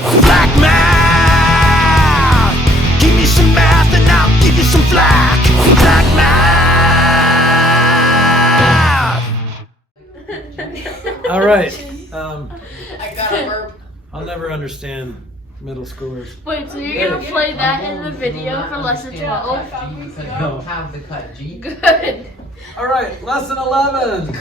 Flack math! Give me some math and I'll give you some flack. Flack math! All right. I got a burp. I'll never understand middle schoolers. Wait, so you're gonna play that in the video for lesson 12? Because you don't have the cut G. Good. All right, lesson 11.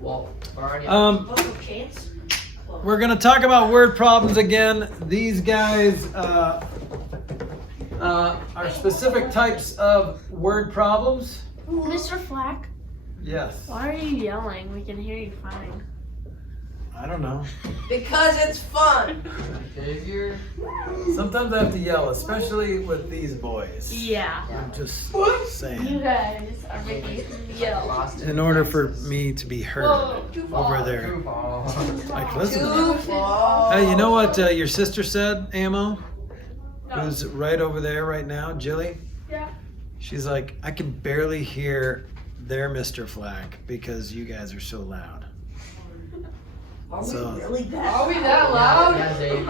Well, already. We're gonna talk about word problems again. These guys are specific types of word problems. Mr. Flack, Yes. why are you yelling? We can hear you fine. I don't know. Because it's fun. Sometimes I have to yell, especially with these boys. Yeah. I'm just You saying. guys are making me yell. In order for me to be heard over there. Like, listen. Hey, you know what your sister said, Ammo? Who's right over there right now, Jilly? Yeah. She's like, I can barely hear their Mr. Flack because you guys are so loud. Are So- we really that? Are we that loud? New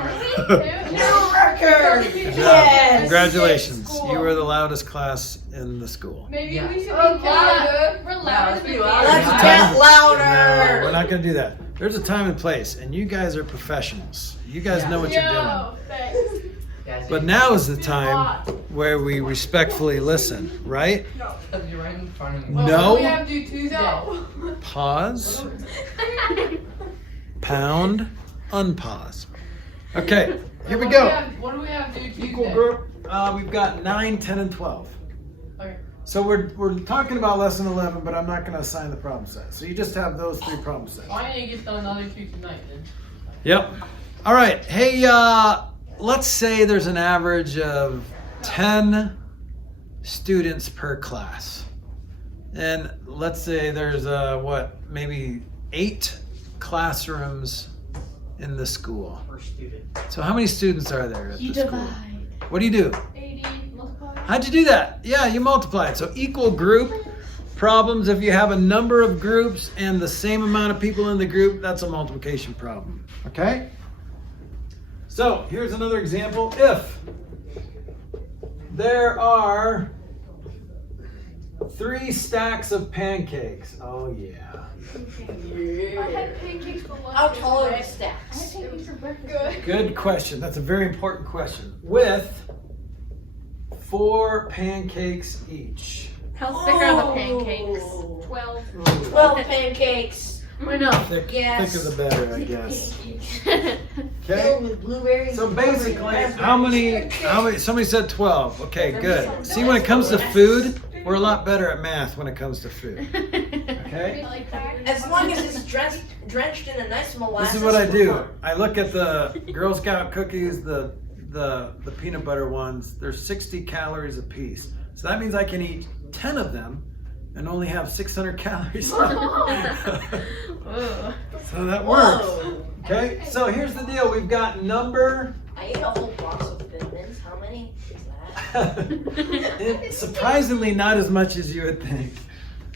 record! Good job. Yes! Congratulations. You were the loudest class in the school. Maybe Yeah. we should Oh, be louder. We're Yeah, louder let's than be they louder. are. Let's There's a get time- No, louder! we're not going to do that. There's a time and place, and you guys are professionals. You guys know what you're doing. Yo, thanks. But now is the time where we respectfully listen, right? Because you're right in front of me. No. We have to do Tuesday. Pause, pound, unpause. Okay, here we go. What do we have to do Tuesday? Equal group, we've got 9, 10, and 12. Okay. So we're talking about lesson 11, but I'm not going to assign the problem set. So you just have those 3 problem sets. Why didn't you get another 2 tonight then? Yep. All right. Hey, let's say there's an average of 10 students per class. And let's say there's maybe 8 classrooms in the school. Per student. So how many students are there at You the school? divide. What do you do? 80 multiplied. How'd you do that? Yeah, you multiply it. So equal group problems, if you have a number of groups and the same amount of people in the group, that's a multiplication problem. Okay? So here's another example. If there are 3 stacks of pancakes. Oh yeah. I had pancakes for lunch. How tall are the I stacks? had pancakes for breakfast. Good question. That's a very important question. With 4 pancakes each. How thick are the pancakes? Oh. 12. 12 pancakes. Why no? Yes. Thicker the better, I guess. Filled Okay? with blueberries. So and basically, raspberries. how many, somebody said 12. Okay, good. See, when it comes to food, we're a lot better at math when it comes to food. Okay? As long as it's drenched in a nice molasses. This is what I we're do. fine. I look at the Girl Scout cookies, the peanut butter ones. They're 60 calories a piece. So that means I can eat 10 of them and only have 600 calories. So that works. Whoa. Okay, so here's the deal. We've got number. I ate a whole box of Thin Mints. How many is that? It's surprisingly not as much as you would think.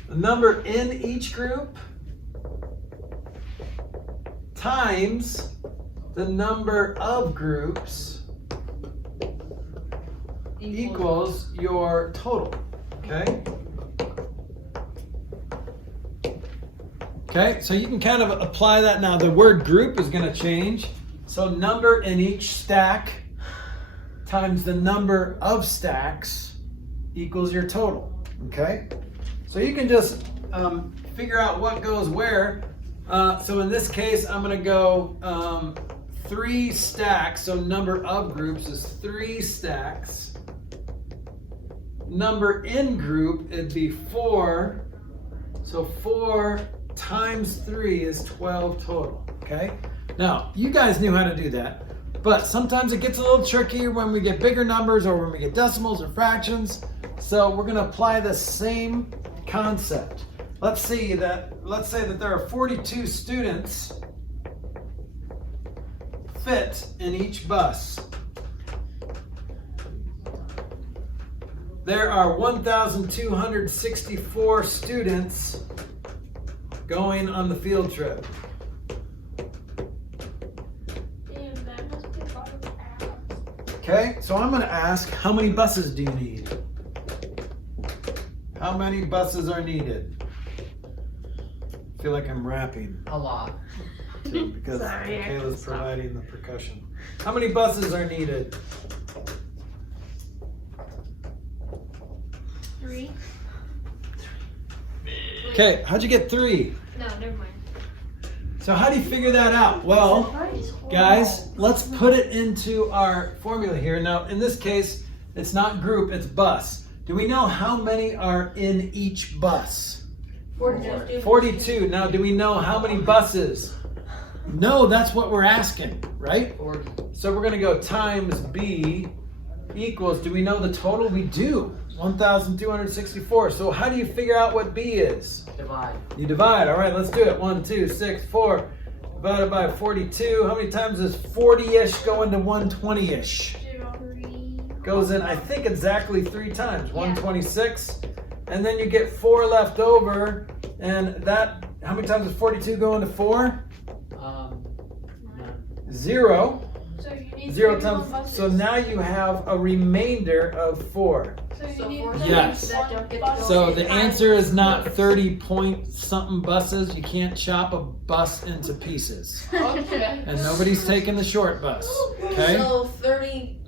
The number in each group times the number of groups equals your total. Okay? Okay, so you can kind of apply that now. The word group is going to change. So number in each stack times the number of stacks equals your total. Okay? So you can just figure out what goes where. So in this case, I'm going to go 3 stacks. So number of groups is 3 stacks. Number in group, it'd be 4. So 4 times 3 is 12 total. Okay? Now, you guys knew how to do that. But sometimes it gets a little trickier when we get bigger numbers or when we get decimals or fractions. So we're going to apply the same concept. Let's say that there are 42 students fit in each bus. There are 1,264 students going on the field trip. Okay, so I'm gonna ask, how many buses do you need? How many buses are needed? I feel like I'm rapping A lot. too, because Sorry, I Kayla's can stop. providing the percussion. How many buses are needed? 3. Okay, how'd you get 3? No, never mind. So how do you figure that out? Well, guys, let's put it into our formula here. Now, in this case, it's not group, it's bus. Do we know how many are in each bus? 42. Now, do we know how many buses? No, that's what we're asking, right? 40. So we're gonna go times B equals, do we know the total? We do, 1,264. So how do you figure out what B is? Divide. You divide. All right, let's do it. 1, 2, 6, 4 divided by 42. How many times does 40-ish go into 120-ish? 3. Goes in, I think, exactly 3 times. 126. And then you get 4 left over. And that, how many times does 42 go into 4? 0. So you need 0 31 times. buses. So now you have a remainder of 4. So you So need 4 Yes. that don't get to go So in the answer is not 30 point something buses. You can't chop a bus into pieces. Okay. And nobody's taking the short bus. Okay? So 30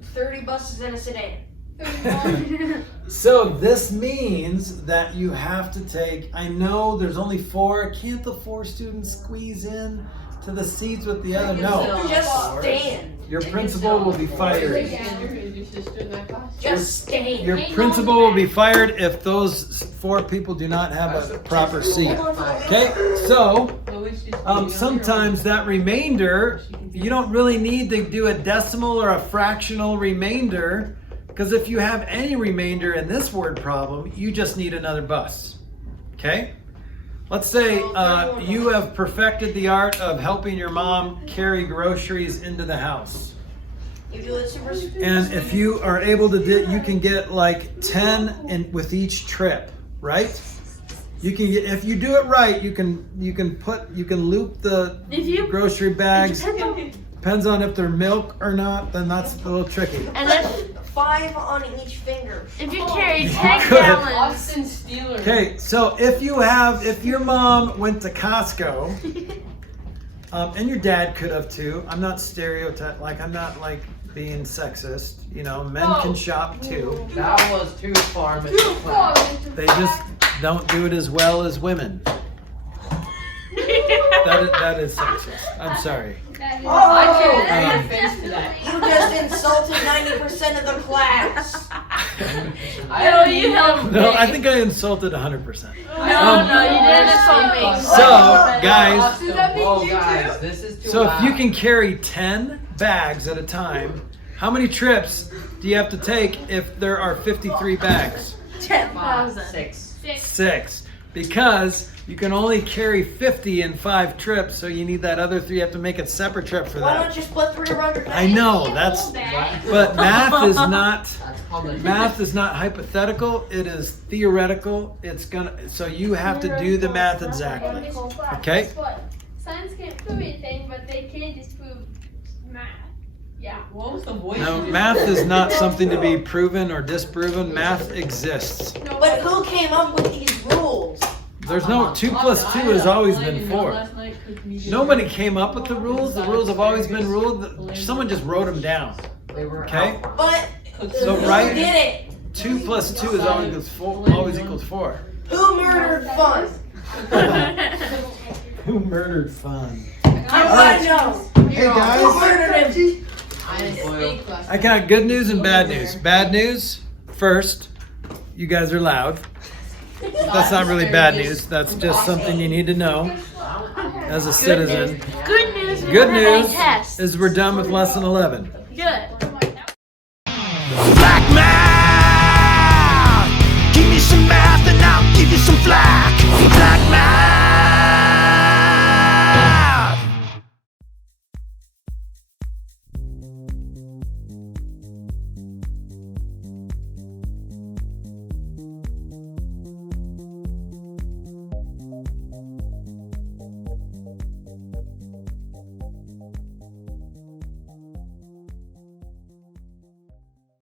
buses in a sedan. 31. So this means that you have to take, I know there's only 4. Can't the 4 students squeeze in to the seats with the other? No. Just stand. Your principal will be fired. Your sister in that class? Just stand. Your principal will be fired if those 4 people do not have a proper seat. Okay? So sometimes that remainder, you don't really need to do a decimal or a fractional remainder, because if you have any remainder in this word problem, you just need another bus. Okay? Let's say you have perfected the art of helping your mom carry groceries into the house. You do it super. And if you are able to do, you can get like 10 with each trip, right? You can get, if you do it right, you can loop the If you grocery bags. depends Depends on if they're milk or not, then that's a little tricky. and if 5 on each finger. you carry 10 could. gallons, Austin Steelers. Okay, so if your mom went to Costco, and your dad could have too. I'm not I'm not like being sexist. You know, men can shop too. That was too far, Mr. Too far, Flack. Mr. They just don't do it as well as women. That is sexist. I'm sorry. I Um, can't face to that. You just insulted 90% of the class. No, you helped No, me. I think I insulted 100%. No, you didn't insult me. So, guys, Does that mean Oh, you guys, too? this is too So if loud. you can carry 10 bags at a time, how many trips do you have to take if there are 53 bags? 10,000. 6. 6. Because you can only carry 50 in 5 trips, so you need that other 3. You have to make a separate trip for Why that. not just put 300? I know, that's, but math is not, That's called math is not hypothetical, it is theoretical. It's gonna, so you have to do the math exactly. Okay? Science can't prove anything, but they can disprove math. Yeah. What was the voice? Now, you did? math is not something to be proven or disproven. Math exists. No, But who came up with these rules? There's no 2 plus 2 has always been 4. Nobody came up with the rules. The rules have always been ruled. Someone just wrote them down. They were Okay? But So who right, did it? 2 plus 2 is always equals 4. Who murdered fun? Who murdered fun? I want to know. Hey Who guys, murdered him? I didn't spoil. I got good news and bad news. Bad news, first, you guys are loud. That's not really bad news. That's just something you need to know as a citizen. Good news. we Good don't have any news tests. is we're done with lesson 11. Good. Black math. Give me some math and I'll give you some flack. Black math.